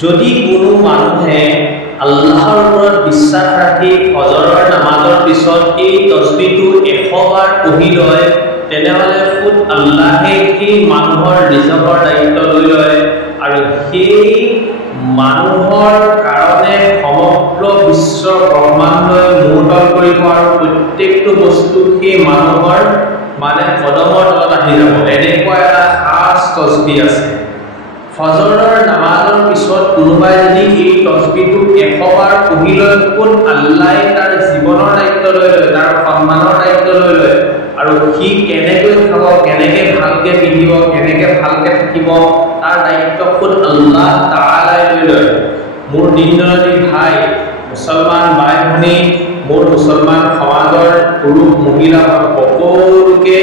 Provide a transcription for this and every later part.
যদি কোনো মানুহে আল্লাহৰ ওপৰত বিশ্বাস ৰাখি ফজৰৰ নামাজৰ পিছত এই তসবিহটো 100 বাৰ পঢ়ি লয় তেনেহলে খুদ আল্লাহে সেই মানুহৰ ৰিজকৰ দায়িত্ব লৈ লয় আৰু সেই মানুহৰ কাৰণে সমগ্ৰ বিশ্ব ব্ৰহ্মাণ্ডই মূৰতল কৰিব আৰু প্ৰত্যেকটো বস্তু সেই মানুহৰ মানে কদমৰ তলত আহি যাব এনেকুৱা এটা খাস তসবিহ আছে ফজৰৰ নামাজৰ পিছত কোনোবাই যদি এই তসবিহটো 100 বাৰ পঢ়ি লয় কোন আল্লাহে তাৰ জীৱনৰ দায়িত্ব লৈ লয় তাৰ সন্মানৰ দায়িত্ব লৈ লয় আৰু কি কেনেকৈ খাব কেনেকৈ ভালকে পিন্ধিব কেনেকৈ ভালকে থাকিব তাৰ দায়িত্ব খুদ আল্লাহ তাআলাই লৈ লয় মোৰ দিনজননী ভাই মুছলমান ভাই ভনী মোৰ মুছলমান সমাজৰ পুৰুষ মহিলা সকলোকে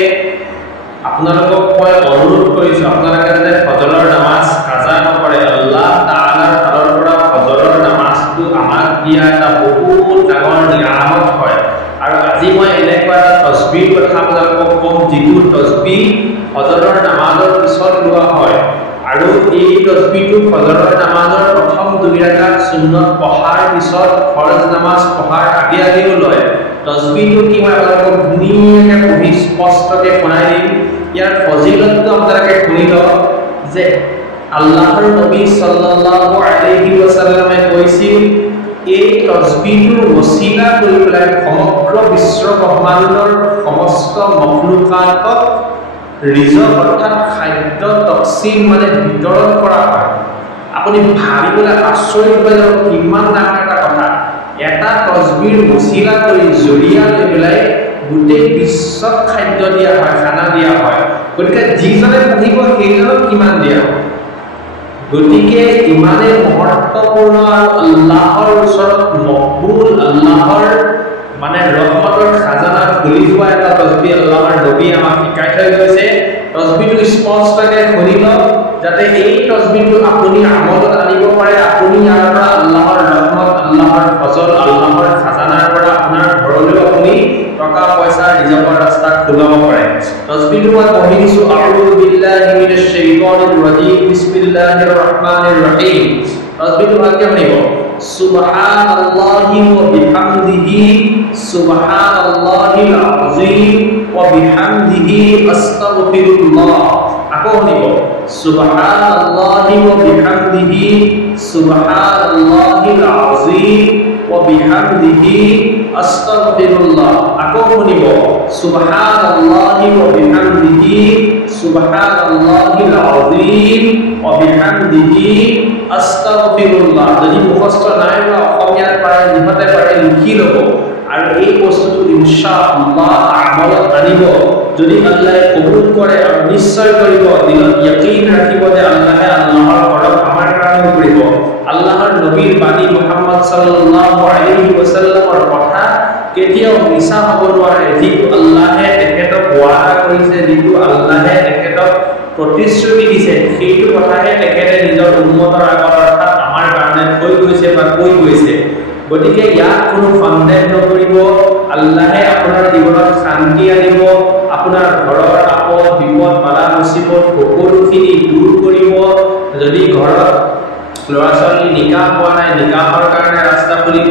আপোনালোকক মই অনুৰোধ কৰিছো আপোনালোকে যাতে ফজৰৰ নামাজ কাজা নকৰে আল্লাহ তাআলাৰ ফালৰ পৰা ফজৰৰ নামাজটো আমাক দিয়া এটা বহুত ডাঙৰ নিয়ামত হয় আৰু আজি মই এনেকুৱা এটা তসবিহ কথা আপোনালোকক কম যিটো তসবিহ ফজৰৰ নামাজৰ পিছত লোৱা হয় আৰু এই তসবিহটো ফজৰৰ নামাজৰ প্ৰথম 2 ৰাকাত সুন্নত পঢ়াৰ পিছত ফৰজ নামাজ পঢ়াৰ আগেও লয় তসবিহটো কি মই আপোনালোকক ধুনীয়াকৈ পঢ়ি স্পষ্টকৈ শুনাই দিম ইয়াৰ ফজিলতটো আপোনালোকে শুনি লওক যে আল্লাহৰ নবী সাল্লাল্লাহু আলাইহি ওয়াসাল্লামে কৈছিল এই তসবিহটো ওসিলা কৰি পেলাই সমগ্ৰ বিশ্ব ব্ৰহ্মাণ্ডৰ সমস্ত মখলুকাতক ৰিজক অৰ্থাৎ খাদ্য তকসিম মানে বিতৰণ কৰা হয় আপুনি ভাবিবলৈ আচৰিত হৈ যাব কিমান ডাঙৰ এটা কথা এটা তসবিহৰ ওসিলা কৰি জৰিয়া লৈ পেলাই গোটেই বিশ্বক খাদ্য দিয়া হয় খানা দিয়া হয় গতিকে যিজনে পঢ়িব সেইজনক কিমান দিয়া হয় গতিকে ইমানে মহত্বপূৰ্ণ আৰু আল্লাহৰ ওচৰত মকবুল আল্লাহৰ মানে ৰহমতৰ খাজানা খুলি যোৱা এটা তসবিহ আল্লাহৰ নবী আমাক শিকাই থৈ গৈছে তসবিহটো স্পষ্টকৈ শুনি লওক যাতে এই তসবিহটো আপুনি আমলত আনিব পাৰে আপুনি ইয়াৰ পৰা আল্লাহৰ ৰহমত আল্লাহৰ ফজল আল্লাহৰ খাজানাৰ পৰা আপোনাৰ ঘৰলৈ আপুনি টকা পয়সা ৰিজকৰ ৰাস্তা খোলাব পাৰে তসবিহটো মই পঢ়ি দিছো আউযু বিল্লাহি মিনাশ শাইতানিৰ ৰাজিম বিসমিল্লাহিৰ ৰহমানিৰ ৰহিম তসবিহটো ভালকৈ শুনিব সুবহানাল্লাহি ওয়া বিহামদিহি সুবহানাল্লাহিল আযীম ওয়া বিহামদিহি আস্তাগফিরুল্লাহ আকৌ শুনিব সুবহানাল্লাহি ওয়া বিহামদিহি সুবহানাল্লাহিল আযীম ওয়া বিহামদিহি আস্তাগফিরুল্লাহ আকৌ শুনিব সুবহানাল্লাহি ওয়া বিহামদিহি সুবহানাল্লাহিল আযীম ওয়া বিহামদিহি আস্তাগফিরুল্লাহ যদি মুখস্থ নাই বা অসমীয়াত পাৰে যিহতে পাৰে লিখি ল'ব আৰু এই বস্তুটো ইনশাআল্লাহ আমলত আনিব যদি আল্লাহে কবুল কৰে আৰু নিশ্চয় কৰিব দিলত ইয়াকিন ৰাখিব যে আল্লাহে আল্লাহৰ ঘৰত আমাৰ কাৰণে কৰিব আল্লাহৰ নবীৰ বাণী মুহাম্মদ সাল্লাল্লাহু আলাইহি ওয়াসাল্লামৰ কথা কেতিয়াও মিছা হ'ব নোৱাৰে যিটো আল্লাহে তেখেতক ওয়াদা কৰিছে যিটো আল্লাহে তেখেতক প্ৰতিশ্ৰুতি দিছে সেইটো কথাহে তেখেতে নিজৰ উম্মতৰ আগত অৰ্থাৎ আমাৰ কাৰণে থৈ গৈছে বা কৈ গৈছে গতিকে ইয়াত কোনো সন্দেহ নকৰিব আল্লাহে আপোনাৰ জীৱনত শান্তি আনিব আপোনাৰ ঘৰৰ আপদ বিপদ বালা মুসিবত সকলোখিনি দূৰ কৰিব যদি ঘৰত ল'ৰা ছোৱালী নিকাহ হোৱা নাই নিকাহৰ কাৰণে ৰাস্তা খুলিব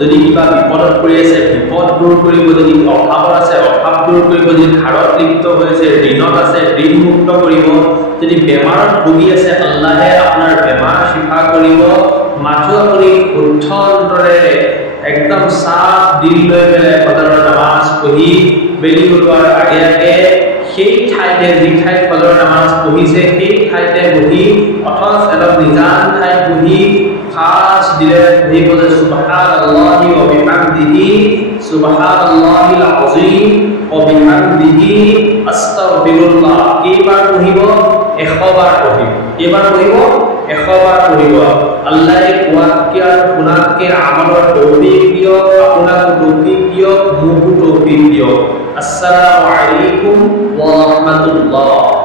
যদি কিবা বিপদত পৰি আছে বিপদ দূৰ কৰিব যদি অভাৱ আছে অভাৱ দূৰ কৰিব যদি ধাৰত লিপ্ত হৈছে ঋণত আছে ঋণ মুক্ত কৰিব যদি বেমাৰত ভুগি আছে আল্লাহে আপোনাৰ বেমাৰ শিফা কৰিব মাথো আপুনি শুদ্ধ অন্তৰেৰে একদম সাফ দিল লৈ পেলাই ফজৰৰ নামাজ পঢ়ি বেলি ওলোৱাৰ আগে আগে সেই ঠাইতে যি ঠাইত ফজৰৰ নামাজ পঢ়িছে সেই ঠাইতে বহি অথচ অলপ নিজান ঠাইত বহি খাস দিলে পঢ়িব যে সুবহানাল্লাহি ওয়া বিহামদিহি সুবহানাল্লাহিল আযীম ওয়া বিহামদিহি আস্তাগফিরুল্লাহ কেইবাৰ পঢ়িব 100 বাৰ পঢ়িব কেইবাৰ পঢ়িব 100 বাৰ পঢ়িব আল্লাহে কোৱাতকে আৰু শুনাতকে আমালৰ তৌফিক দিয়ক আপোনাক তৌফিক দিয়ক মোকো তৌফিক দিয়ক আসসালামু আলাইকুম ওয়া রাহমাতুল্লাহ